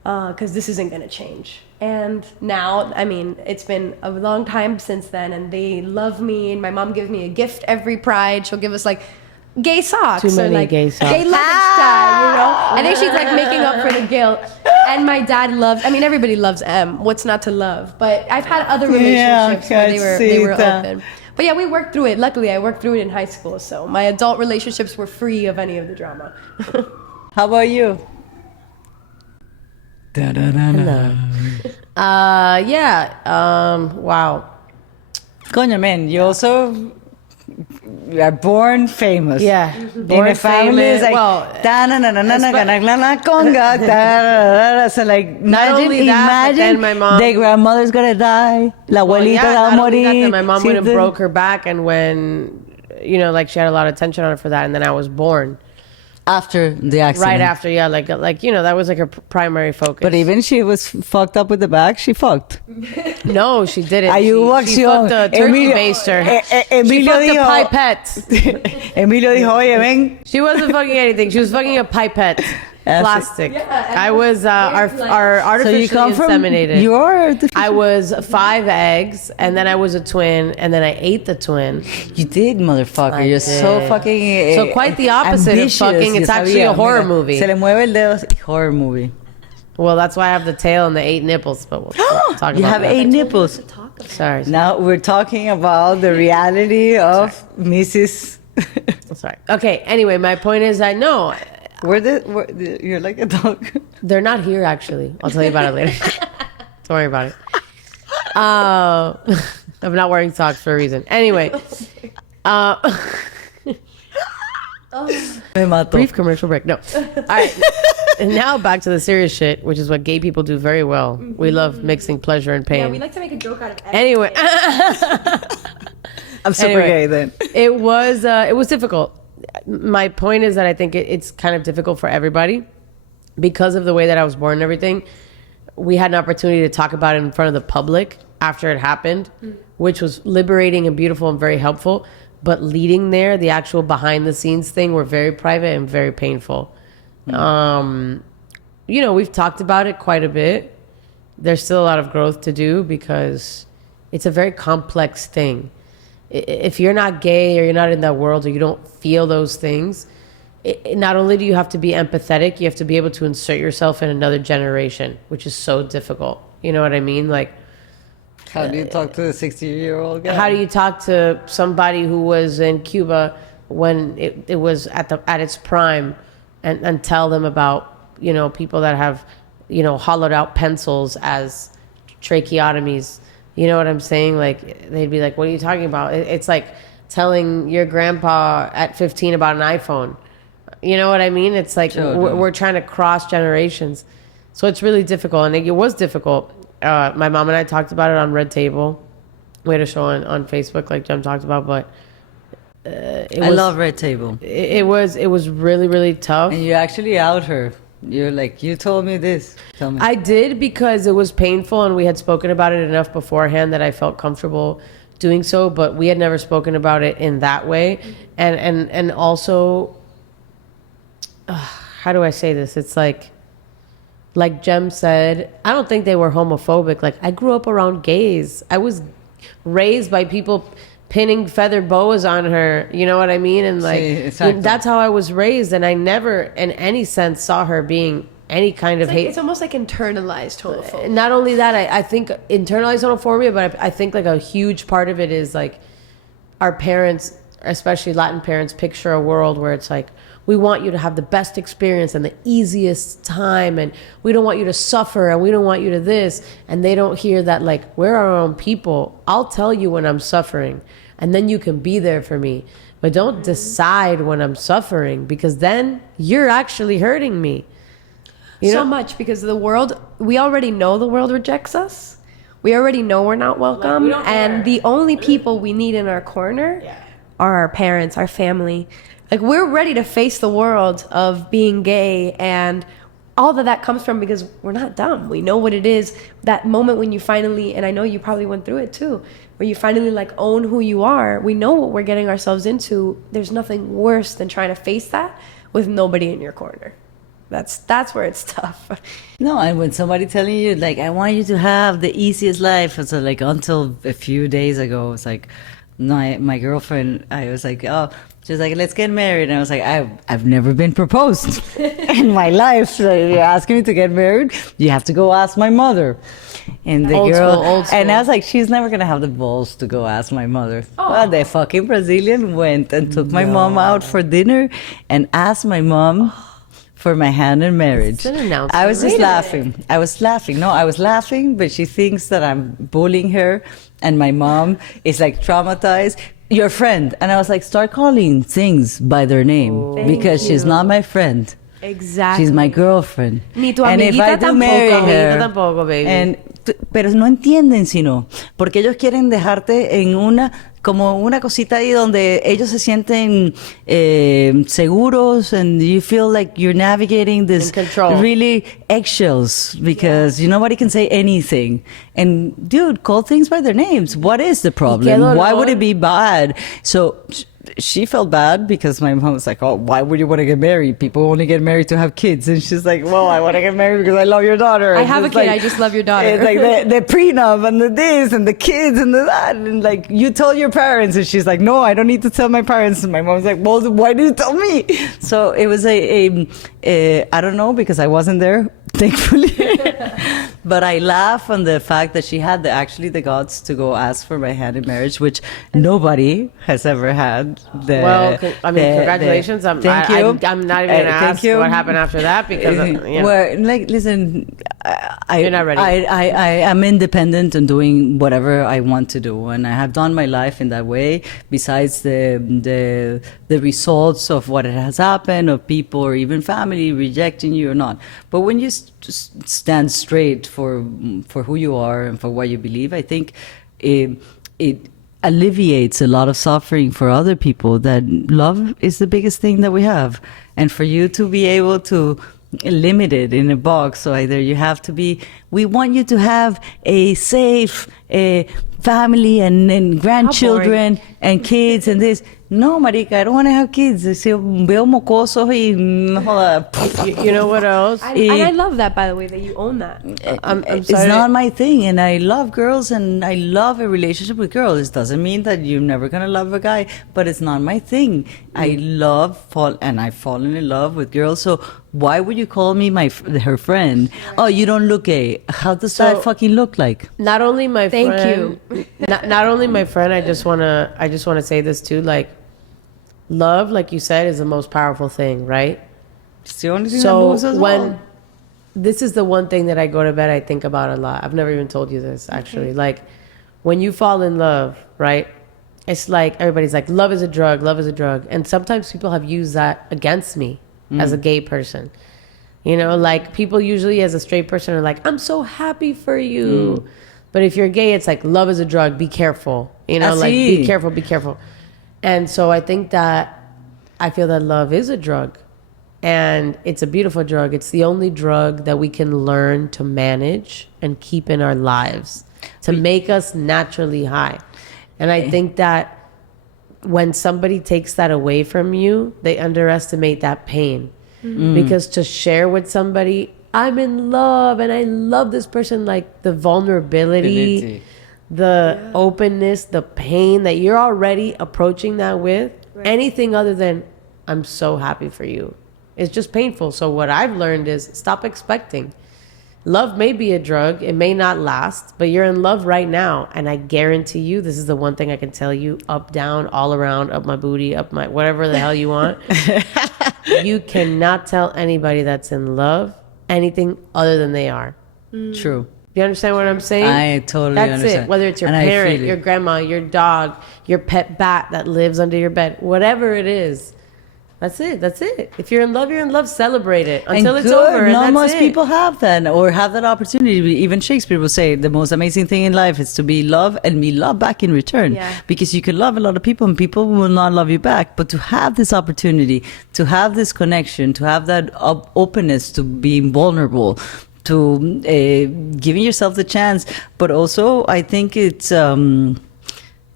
because this isn't going to change. And now, I mean, it's been a long time since then, and they love me. And my mom gives me a gift every Pride. She'll give us like gay socks. Too many or, like, gay socks. Gay luggage tag, you know? I think she's like making up for the guilt. And my dad loves, I mean, everybody loves M. What's not to love? But I've had other relationships where they were open. But yeah, we worked through it. Luckily, I worked through it in high school. So my adult relationships were free of any of the drama. How about you? Wow. Coño, man, you also are born famous. Yeah. In a family, it's like, conga, so like, imagine, only that, but then my mom- the grandmother's gonna die, la abuelita va a not only that, morir. then my mom went and Sí, broke her back, and when, you know, like she had a lot of tension on her for that, and then I was born. after the accident. Right after, yeah, like you know, that was like her primary focus. But even she was fucked up with the back, she fucked. No, she didn't. Ayudación. She fucked a turkey baster. She Emilio fucked a dijo, pipette. Emilio dijo, oye, ven. She wasn't fucking anything. She was fucking a pipette. Plastic. I was our So you artificially come from inseminated. your... I was 5 eggs, and then I was a twin, and then I ate the twin. You did, motherfucker. I You're so did. fucking... So quite the opposite of ambitious. fucking. It's Yo actually a sabía, horror mira. movie. Se le mueve el dedo. Horror movie. Well, that's why I have the tail and the 8 nipples, but we'll talk about You have that. 8 nipples. Sorry. Now we're talking about the reality of Mrs. Sorry. Okay, anyway, my point is that no, You're like a dog. they're not here actually. I'll tell you about it later. Don't worry about it. I'm not wearing socks for a reason. Anyway, Me mató. brief commercial break. No. All right. And now back to the serious shit, which is what gay people do very well. We love mixing pleasure and pain. Yeah, we like to make a joke out of everything. Anyway, I'm super Anyway. gay then. it was difficult. My point is that I think it's kind of difficult for everybody because of the way that I was born and everything. We had an opportunity to talk about it in front of the public after it happened, which was liberating and beautiful and very helpful. But leading there, the actual behind the scenes thing, were very private and very painful. You know, we've talked about it quite a bit. There's still a lot of growth to do because it's a very complex thing. If you're not gay or you're not in that world or you don't feel those things, not only do you have to be empathetic, you have to be able to insert yourself in another generation, which is so difficult. You know what I mean? Like, How do you talk to a 60-year-old guy? how do you talk to somebody who was in Cuba when it was at its prime and tell them about, you know, people that have, you know, hollowed out pencils as tracheotomies? You know what I'm saying? Like, they'd be like, what are you talking about? It's like telling your grandpa at 15 about an iPhone. You know what I mean? It's like we're trying to cross generations. So it's really difficult. And it was difficult. My mom and I talked about it on Red Table. We had a show on Facebook, like Jem talked about, but I love Red Table. it was really, really tough. And you actually out her. You're like, you told me this. Tell me. I did because it was painful and we had spoken about it enough beforehand that I felt comfortable doing so, but we had never spoken about it in that way. And also, how do I say this? It's like Jem said, I don't think they were homophobic. Like, I grew up around gays. I was raised by people pinning feathered boas on her. You know what I mean? And like, exactly. that's how I was raised. And I never, in any sense, saw her being any kind of hate. It's almost like internalized homophobia. Not only that, I think internalized homophobia, but I think like a huge part of it is like our parents, especially Latin parents, picture a world where it's like, we want you to have the best experience and the easiest time, and we don't want you to suffer, and we don't want you to this. And they don't hear that, like, we're our own people. I'll tell you when I'm suffering, and then you can be there for me. But don't decide when I'm suffering, because then you're actually hurting me. So much, because the world, we already know the world rejects us. We already know we're not welcome. And the only people we need in our corner are our parents, our family. Like, we're ready to face the world of being gay and all that comes from, because we're not dumb. We know what it is. That moment when you finally, and I know you probably went through it too, where you finally like own who you are. We know what we're getting ourselves into. There's nothing worse than trying to face that with nobody in your corner. That's where it's tough. No, and when somebody telling you like, I want you to have the easiest life, so like until a few days ago, it's like, no, my girlfriend, I was like, oh, she's like, let's get married, and I was like, I've never been proposed in my life. So you're asking me to get married? You have to go ask my mother. And the Old girl, school, old and I school. was like, she's never gonna have the balls to go ask my mother. Well, the fucking Brazilian went and took my mom out for dinner and asked my mom for my hand in marriage. It's an announcement. I was just Wait a laughing. I was laughing. No, I was laughing, but she thinks that I'm bullying her, and my mom is like traumatized. Your friend, and I was like, start calling things by their name because she's not my friend. Exactly. She's my girlfriend. Ni tu And if I amiguita do tampoco. marry her, Amiguita tampoco, baby. pero no entienden, sino porque ellos quieren dejarte en como una cosita ahí donde ellos se sienten seguros, and you feel like you're navigating this In control. really eggshells because nobody can say anything. And dude, call things by their names. What is the problem? dolor. Why would it be bad? So she felt bad because my mom was like, oh, why would you want to get married? People only get married to have kids. And she's like, well, I want to get married because I love your daughter. I And have a it's kid, like- I just love your daughter. It's like the prenup and the this and the kids and the that. And like, you told your parents. And she's like, no, I don't need to tell my parents. And my mom's like, well, why do you tell me? So it was I don't know, because I wasn't there, thankfully. But I laugh on the fact that she had actually the guts to go ask for my hand in marriage, which nobody has ever had. Well, congratulations. Thank you. I'm not even going to Thank ask you. what happened after that because, Well, like, listen, You're not ready. I am independent and doing whatever I want to do, and I have done my life in that way. Besides the results of what has happened, of people or even family rejecting you or not, but when you just stand straight for who you are and for what you believe, I think it alleviates a lot of suffering for other people. That love is the biggest thing that we have, and for you to be able to limit it in a box, so either you have to be, we want you to have a safe family and grandchildren and kids and this. No, marica, I don't want to have kids. Si veo mocosos y no joda. you know what else? And I love that, by the way, that you own that. I'm It's sorry. not my thing, and I love girls, and I love a relationship with girls. It doesn't mean that you're never gonna love a guy, but it's not my thing. I love I've fallen in love with girls. So why would you call me her friend? Oh, you don't look gay. How does that fucking look like? Not only my Thank friend, not only my friend. I just wanna say this too. Like, love, like you said, is the most powerful thing, right? It's the only thing that moves us So when all. this is the one thing that I go to bed, I think about a lot. I've never even told you this actually. Like, when you fall in love, right? It's like everybody's like, love is a drug, love is a drug, and sometimes people have used that against me as a gay person. You know, like, people usually as a straight person are like, I'm so happy for you. But if you're gay, it's like, love is a drug, be careful. You know, like, be Así. careful, be careful. And so I think that I feel that love is a drug. And it's a beautiful drug. It's the only drug that we can learn to manage and keep in our lives to make us naturally high. And I think that when somebody takes that away from you, they underestimate that pain. Because to share with somebody, I'm in love and I love this person, like the vulnerability, the openness, the pain that you're already approaching that with, anything other than I'm so happy for you, it's just painful. So what I've learned is stop expecting. Love may be a drug, it may not last, but you're in love right now, and I guarantee you, this is the one thing I can tell you, up, down, all around, up my booty, up my whatever the hell you want. You cannot tell anybody that's in love anything other than they are. True. You understand what I'm saying? I totally That's understand. it. Whether it's your And I parent, feel it. your grandma, your dog, your pet bat that lives under your bed, whatever it is. That's it. That's it. If you're in love, you're in love. Celebrate it until And it's good. over. And Not that's most it. people have that or have that opportunity. Even Shakespeare will say the most amazing thing in life is to be loved and be loved back in return. Yeah. Because you can love a lot of people and people will not love you back. But to have this opportunity, to have this connection, to have that openness to being vulnerable, to giving yourself the chance. But also, I think it's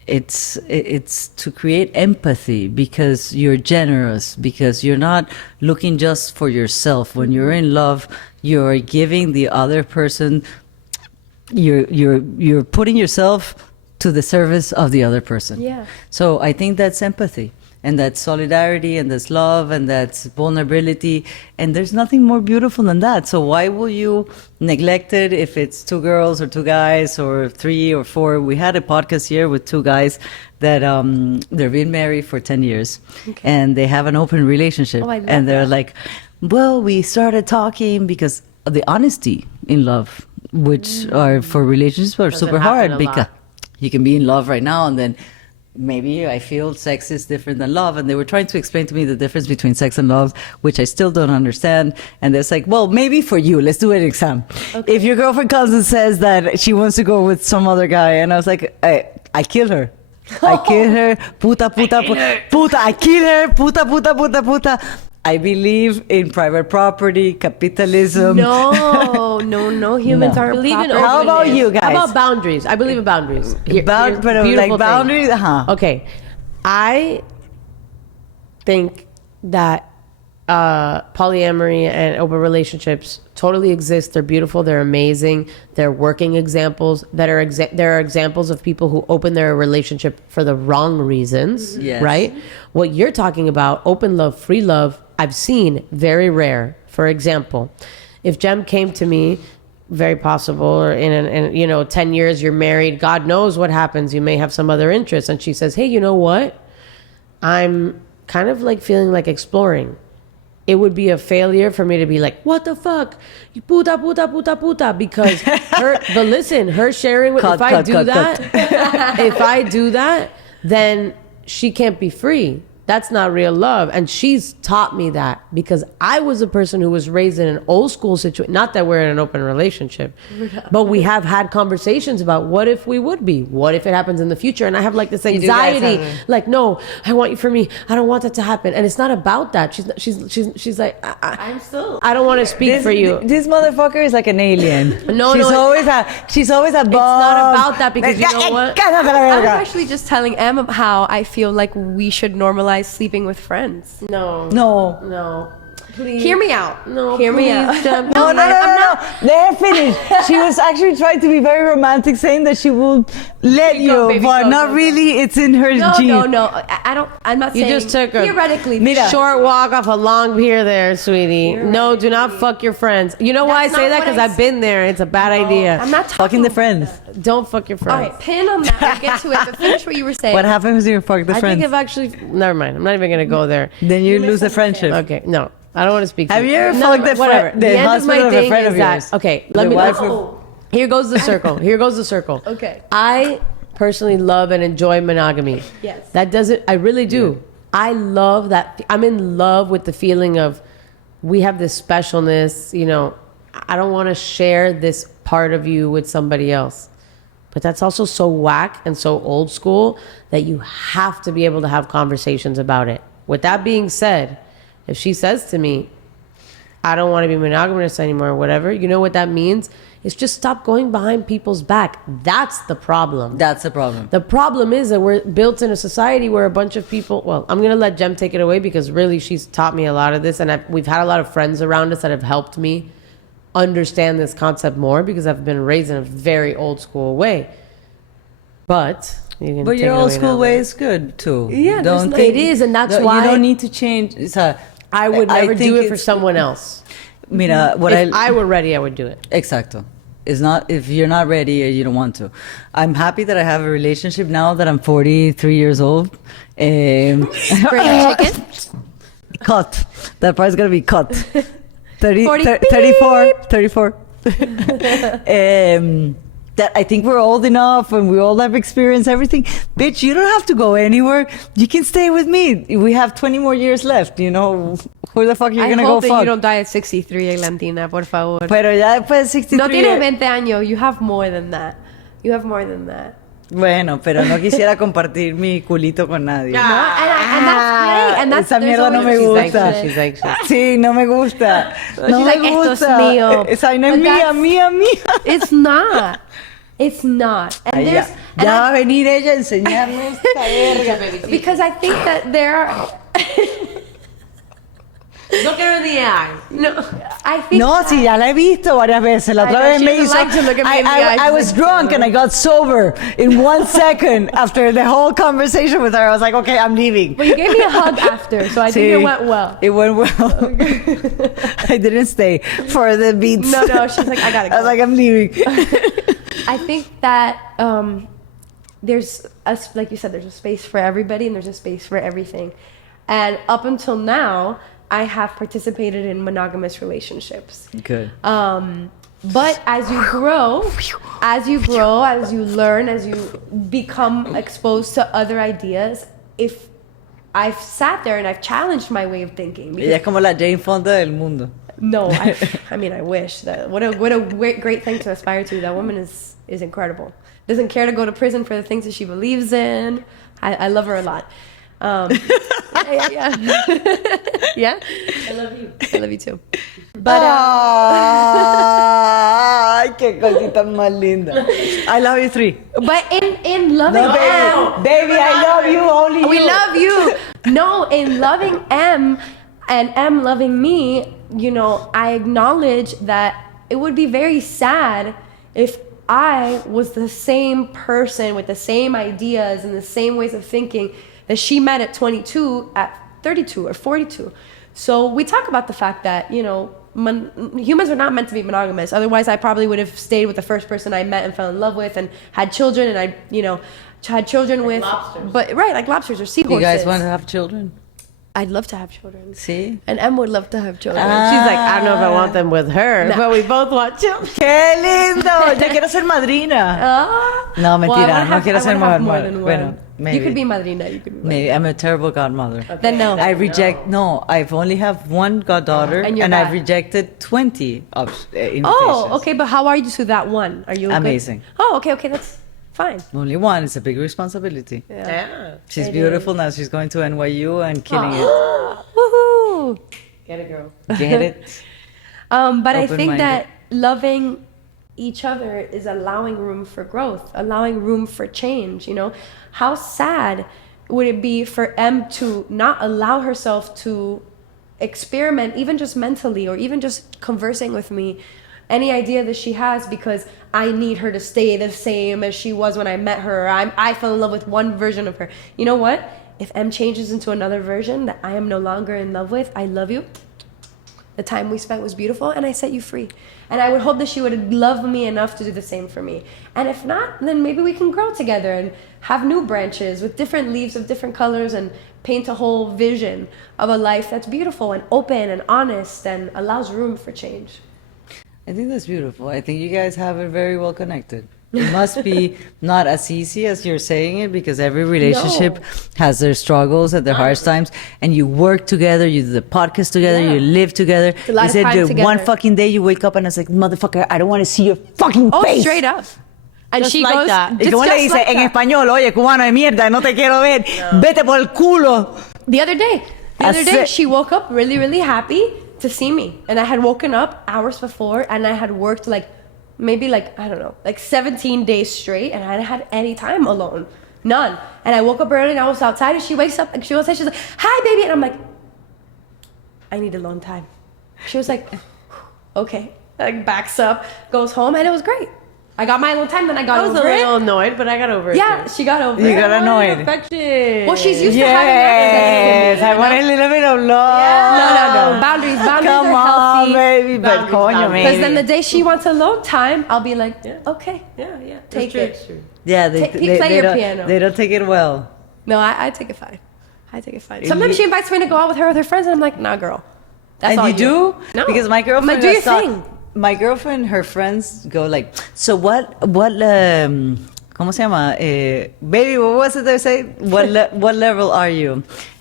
it's to create empathy because you're generous, because you're not looking just for yourself. When you're in love, you're giving the other person, you're putting yourself to the service of the other person. Yeah. So I think that's empathy, and that's solidarity, and that's love, and that's vulnerability, and there's nothing more beautiful than that. So why will you neglect it if it's two girls or two guys or three or four? We had a podcast here with two guys that they've been married for 10 years, and they have an open relationship, Oh, I love and they're that. like, well, we started talking because of the honesty in love, which are for relationships are Doesn't super happen hard a because lot. you can be in love right now and then maybe I feel sex is different than love. And they were trying to explain to me the difference between sex and love, which I still don't understand. And it's like, well, maybe for you, let's do an exam. If your girlfriend comes and says that she wants to go with some other guy, and I was like, I kill her. I kill her. Puta, puta, puta. I kill her. Puta, puta, puta, puta. I believe in private property, capitalism. No, humans No. aren't Believe in property. How about openness. you guys? How about boundaries? I believe in boundaries. Here's But the beautiful like thing. boundaries, Okay, I think that polyamory and open relationships totally exist. They're beautiful. They're amazing. They're working examples that are there are examples of people who open their relationship for the wrong reasons. Yes. Right. What you're talking about, open love, free love, I've seen very rare. For example, if Jem came to me, very possible, or in 10 years you're married, God knows what happens. You may have some other interest, and she says, "Hey, you know what? I'm kind of like feeling like exploring." It would be a failure for me to be like, "What the fuck, you puta puta puta puta," because her sharing with if I do that, then she can't be free. That's not real love. And she's taught me that because I was a person who was raised in an old school situation. Not that we're in an open relationship, but we have had conversations about what if we would be? What if it happens in the future? And I have like this You do guys anxiety, have like, no, I want you for me. I don't want that to happen. And it's not about that. She's like, I don't want to speak for you. This motherfucker is like an alien. No, she's no, she's always a It's not about that because you know what? I was actually just telling Em how I feel like we should normalize sleeping with friends. No. Please. Hear me out. No, Hear me please, out. Jem. No. Let her finish. She was actually trying to be very romantic, saying that she will let you, baby, but go, not go. really. It's in her genes. No. I don't. I'm not You saying. just took a theoretically. Mira. short walk off a long pier there, sweetie. No, do not fuck your friends. You know why I That's say not that? what Because I I've been there. It's a bad idea. I'm not talking Fucking the friends. Don't fuck your All friends. right, pin on that. We'll get to it. But finish what you were saying. What happens when you fuck the I friends? think I've actually. Never mind. I'm not even going to go there. Then you lose the friendship. Okay, no. I don't want to speak to Have you ever fucked the whatever. the end of husband my of a thing friend is of that. yours? Okay, The let me. wife of- Here goes the circle. Here goes the circle. Okay. I personally love and enjoy monogamy. Yes. That doesn't. I really do. I love that. I'm in love with the feeling of we have this specialness. You know, I don't want to share this part of you with somebody else. But that's also so whack and so old school that you have to be able to have conversations about it. With that being said, if she says to me, I don't want to be monogamous anymore or whatever, you know what that means? It's just stop going behind people's back. That's the problem. That's the problem. The problem is that we're built in a society where a bunch of people, well, I'm going to let Jem take it away because really she's taught me a lot of this. And we've had a lot of friends around us that have helped me understand this concept more because I've been raised in a very old school way. But you can But take your it old away school now. way is good too. Yeah, don't there's no- think, It is, and that's no, why- you don't need to change. I would never think do it for it's- someone else. Mira, what If I were ready, I would do it. Exacto. It's not if you're not ready or you don't want to. I'm happy that I have a relationship now that I'm 43 years old. Spring chicken. Cut. That part's gonna be cut. 40 34. That I think we're old enough and we all have experienced everything. Bitch, you don't have to go anywhere. You can stay with me. We have 20 more years left. You know, who the fuck you're I gonna hope go that fuck? you don't die at 63, Eglantina, por favor. Pero ya después de 63. No tienes 20 años. You have more than that. You have more than that. Bueno, pero no quisiera compartir mi culito con nadie. No, and that's great. And that's Esa there's mierda no me always- gusta. She's anxious. Sí, no me gusta. No She's me like, "Esto es gusta. mío." Esa vaina es But mía, that's- mía, mía. It's not. It's not. And Ay, ya, there's and ya va I- a venir ella a enseñarme esta verga. because I think that there are Look her in the eye. no, I think No, sí, ya la he visto varias veces. La I otra know, vez she me doesn't hizo. like to look at me in the eyes. I was She's like, drunk and I got sober in 1 second after the whole conversation with her. I was like, okay, I'm leaving. But you gave me a hug after, so I think it went well. It went well. I didn't stay for the beats. No, she's like, I gotta go. I was like, I'm leaving. I think that there's like you said, there's a space for everybody and there's a space for everything. And up until now, I have participated in monogamous relationships. Good. But as you grow, as you learn, as you become exposed to other ideas, if I've sat there and I've challenged my way of thinking. Ella es como la Jane Fonda del mundo. No, I mean, I wish that. What a great thing to aspire to. That woman is incredible. Doesn't care to go to prison for the things that she believes in. I love her a lot. Yeah. Yeah? I love you. I love you too. But Ay, qué cosita más linda. I love you 3. but in loving No, M, baby, I love you, only you. we love you. No, in loving M and M loving me, you know, I acknowledge that it would be very sad if I was the same person with the same ideas and the same ways of thinking that she met at 22 at 32 or 42. So we talk about the fact that, you know, humans are not meant to be monogamous. Otherwise, I probably would have stayed with the first person I met and fell in love with and had children, and I, you know, had children with lobsters. But right, like lobsters or seahorses. You guys want to have children? I'd love to have children. See? And Em would love to have children. She's like, I don't know if I want them with her, No. but we both want children. ¡Qué lindo! Ya quiero ser madrina. Ah. No, Well, I mentira. wanna No have- quiero I ser wanna have mujer. more than Bueno, one. maybe. You could be madrina. You could be madrina. Maybe. I'm a terrible godmother. Then no. I reject. No, I've only have one goddaughter, And you're and I've bad. rejected 20 invitations. Oh, okay, but how are you to that one? Are you a good- Amazing. Oh, okay, that's fine. Only one. It's a big responsibility. Yeah. She's It beautiful now. She's going to NYU and killing Woohoo! Get a girl. it. Get it? But I think Open-minded. that loving each other is allowing room for growth, allowing room for change. You know, how sad would it be for M to not allow herself to experiment, even just mentally or even just conversing with me, any idea that she has, because I need her to stay the same as she was when I met her. I fell in love with one version of her. You know what? If M changes into another version that I am no longer in love with, I love you. The time we spent was beautiful, and I set you free. And I would hope that she would love me enough to do the same for me. And if not, then maybe we can grow together and have new branches with different leaves of different colors and paint a whole vision of a life that's beautiful and open and honest and allows room for change. I think that's beautiful. I think you guys have it very well connected. It must be not as easy as you're saying it, because every relationship No. has their struggles and their hard times, and you work together, you do the podcast together, Yeah. you live together. a lot You of said time that one together. fucking day you wake up and it's like, motherfucker, I don't want to see your fucking Oh, face. straight up. And Just she like goes, that. Y just, como le just dice like en that. español, oye, cubano de mierda, no te quiero ver, vete por el culo. The other day, Así- she woke up really, really happy to see me. And I had woken up hours before and I had worked maybe I don't know, 17 days straight, and I hadn't had any time alone. None. And I woke up early and I was outside, and she wakes up and she was like, hi, baby. And I'm like, I need alone time. She was like, okay. Backs up, goes home, and it was great. I got my alone time, then I got I was a over little it. annoyed, but I got over it. Yeah, too. she got over You it. got annoyed. Affection. Well, she's used to having Yes, that. I want a little bit of love. No. Boundaries Come are on, healthy. baby. But Boundaries, coño, boundaries. Because maybe. then the day she wants alone time, I'll be like, Yeah. okay. Yeah. Take It's true, it. it's true. Yeah, Play your don't, piano. they don't take it well. No, I take it fine. Sometimes she invites me to go out with her friends, and I'm like, nah, girl. That's And all you do? No. Because my I'm girlfriend like, do your has thought- thing. My girlfriend, her friends go like, so what ¿cómo se llama? Baby, what was it they say? What level are you?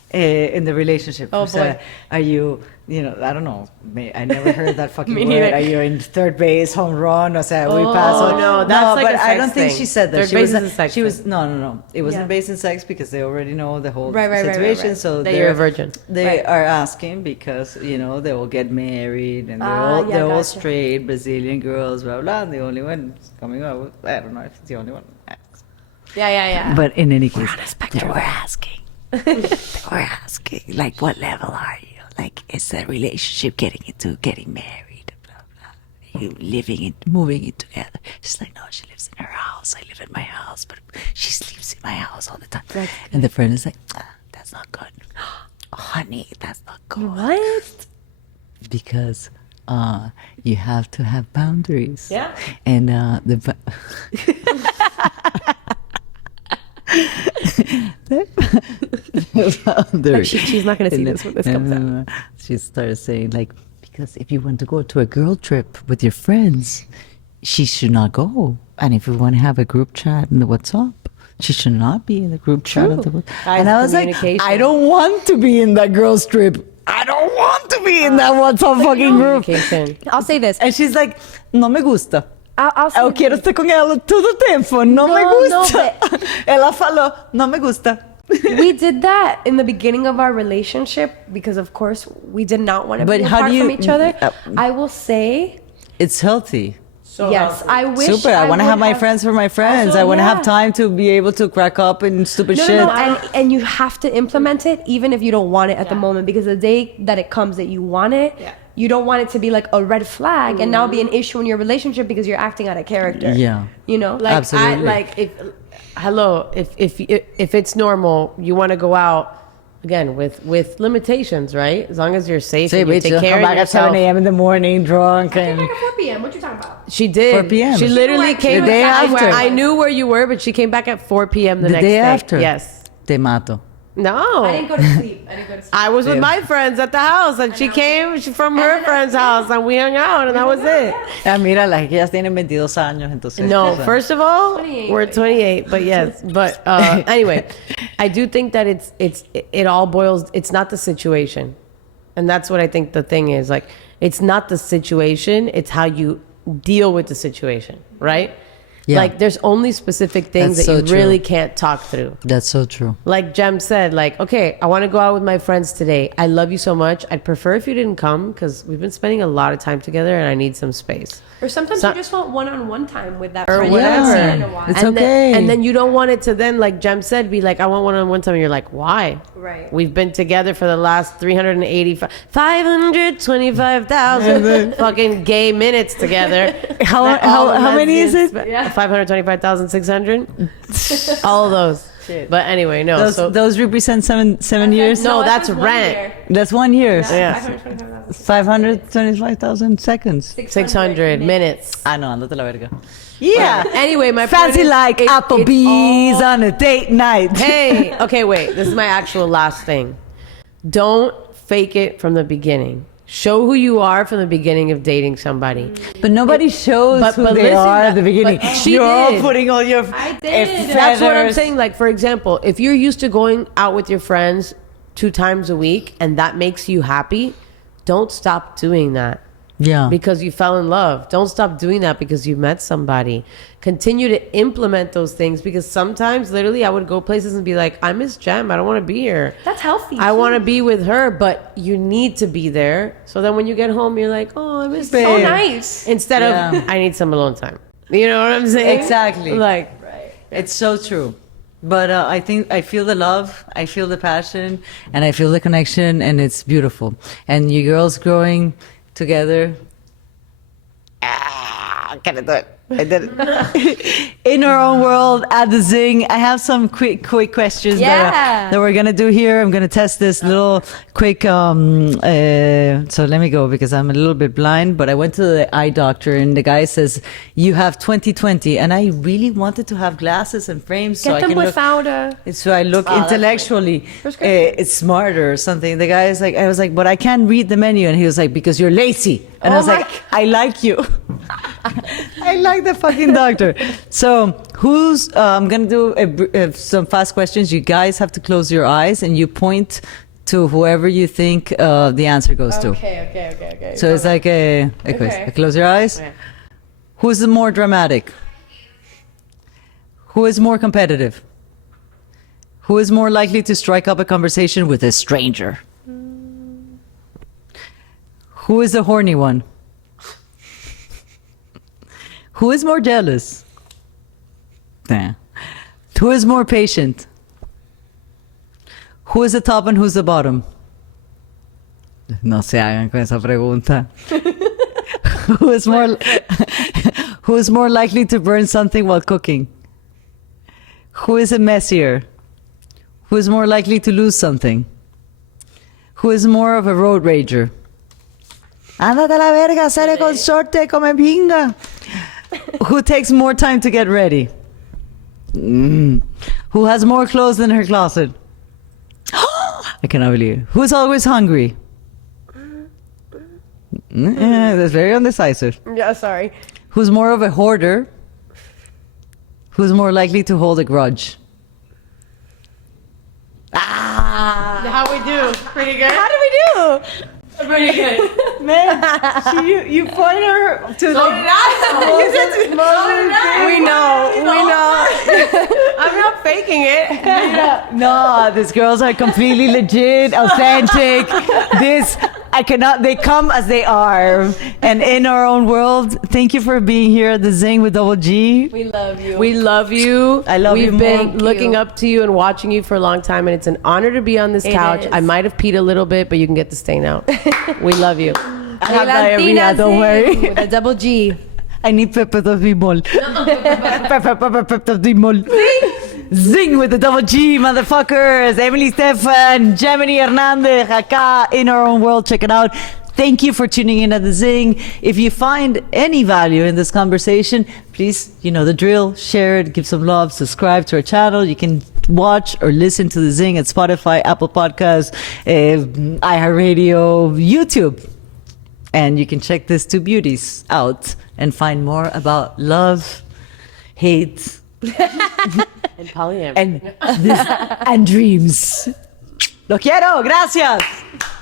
in the relationship. Oh, So, boy. are you, I don't know. I never heard that fucking Me word. neither. Are you in third base, home run? O sea, we pass. Oh, no, that's like but a I sex don't think thing. she said that. Third She base was is a sex She was thing. no. It wasn't Yeah. based in sex because they already know the whole Right, situation. right. So That you're a virgin. They Right. are asking because they will get married and Yeah, they're all gotcha. straight Brazilian girls, blah blah. And the only one coming out, I don't know if it's the only one. Yeah. But in any case, they were asking. Like, what level are you? Like, is the relationship getting married? Blah, blah. You moving in together? She's like, no, she lives in her house. I live in my house, but she sleeps in my house all the time. And the friend is like, that's not good. Honey, that's not good. What? Because you have to have boundaries. Yeah. And Like she's not gonna see this when this comes out. She started saying like, because if you want to go to a girl trip with your friends, she should not go. And if you want to have a group chat in the WhatsApp, she should not be in the group chat of the WhatsApp. Guys, And I was like, communication. I don't want to be in that girls trip. I don't want to be in that WhatsApp fucking group. Communication. I'll say this. And she's like, no me gusta. I'll say Eu quero this. estar com ela todo o tempo. Não me No, gusta. Ela falou, não me gusta. We did that in the beginning of our relationship because, of course, we did not want to But be how apart do from you- each other. I will say, It's healthy. yes, I wish. Super. I want to would have my friends for my friends. Also, I want to yeah. have time to be able to crack up and stupid No, shit. no, and you have to implement it even if you don't want it at the moment because the day that it comes that you want it, you don't want it to be like a red flag and now be an issue in your relationship because you're acting out of character. Yeah. You know? Like Absolutely. if it's normal, you want to go out again with limitations, right? As long as you're safe Say, and you bitch, take you'll care come of back at 7 yourself. a.m. in the morning drunk and 4 p.m. What you talking about? She did. 4 p.m. She literally went- came The day back after. where I knew where you were, but she came back at 4 p.m. the the next day day. after. Yes. Te mato. No. I didn't go to sleep. I was with Yeah. my friends at the house, and she came from her friend's house, and we hung out, and that was it. Ah, mira, las que ellas tienen 22 años, entonces. No, o sea. first of all, 28, we're but 28, but yes. But anyway, I do think that it all boils. It's not the situation, and that's what I think the thing is. Like, it's not the situation; it's how you deal with the situation, right? Yeah. Like, there's only specific things That's that you so true. really can't talk through. That's so true. Like Jem said, like, okay, I want to go out with my friends today. I love you so much. I'd prefer if you didn't come because we've been spending a lot of time together and I need some space. Or sometimes So- you just want one-on-one time with that Or friend whatever. you haven't seen in a while. It's and okay. and then you don't want it to then, like Jem said, be like, I want one-on-one time. And you're like, why? Right. We've been together for the last 525,000 fucking gay minutes together. How- That how- all the how many is lesbians it? spe- 525,600. All of those. But anyway, no. Those, so those represent seven years? No, it that's was 1 rent. year. That's 1 year. Yeah. 525,000 seconds. 600 minutes. Ah, no, andate la verga. Yeah. Anyway, my point Fancy is, like it's Applebee's all- on a date night. Hey, okay, wait. This is my actual last thing. Don't fake it from the beginning. Show who you are from the beginning of dating somebody. But nobody shows But- who but they listen, are at the but beginning. she You're all did. putting all your I did. That's what I'm feathers. saying. Like, for example, if you're used to going out with your friends 2 times a week and that makes you happy, don't stop doing that. Yeah. Because you fell in love. Don't stop doing that because you met somebody. Continue to implement those things because sometimes, literally, I would go places and be like, I miss Jem. I don't want to be here. That's healthy. I want to be with her, but you need to be there. So then when you get home, you're like, oh, I miss So Jem. nice. Instead of, Yeah. I need some alone time. You know what I'm saying? Exactly. Like, It's so true. But I think I feel the love, I feel the passion, and I feel the connection, and it's beautiful. And you girls growing together. Can I do it? I did it. In our own world at the Zing, I have some quick questions that we're gonna do here. I'm gonna test this little quick. So let me go because I'm a little bit blind. But I went to the eye doctor and the guy says you have 20/20, and I really wanted to have glasses and frames so Get I them can look. without a. So I look intellectually, it's smarter or something. The guy is like, I was like, but I can't read the menu, and he was like, because you're lazy. And I was like, I like you. I like the fucking doctor. So, I'm gonna do some fast questions. You guys have to close your eyes and you point to whoever you think the answer goes to. Okay. So it's like a quiz. Okay. Close your eyes. Okay. Who's the more dramatic? Who is more competitive? Who is more likely to strike up a conversation with a stranger? Who is the horny one? Who is more jealous? Nah. Who is more patient? Who is the top and who's the bottom? No se hagan con esa pregunta. Who is more who is more likely to burn something while cooking? Who is a messier? Who is more likely to lose something? Who is more of a road rager? Ándate a la verga, sale con sorte, come pinga. Who takes more time to get ready? Who has more clothes than her closet? I cannot believe it. Who's always hungry? That's very undecisive. Yeah, sorry. Who's more of a hoarder? Who's more likely to hold a grudge? How we do? Pretty good. How do we do? Pretty good. Man, you point her to We know. I'm not faking it. No, these girls are completely legit, authentic. They come as they are. And in our own world, thank you for being here at the Zing with Double G. We love you. We love you. I love you We've more. been looking up to you and watching you for a long time, and it's an honor to be on this It couch. is. I might have peed a little bit, but you can get the stain out. We love you. I have diarrhea, don't worry. With a double G. I need Pepto-Bismol. Pepto-Bismol. Zing with the Double G, motherfuckers. Emily Stefan, Gemini Hernandez, acá in our own world. Check it out. Thank you for tuning in at the Zing. If you find any value in this conversation, please, you know the drill. Share it, give some love, subscribe to our channel. You can watch or listen to the Zing at Spotify, Apple Podcasts, iHeartRadio, YouTube. And you can check these two beauties out and find more about love, hate, And polyamory. and dreams. Lo quiero. Gracias.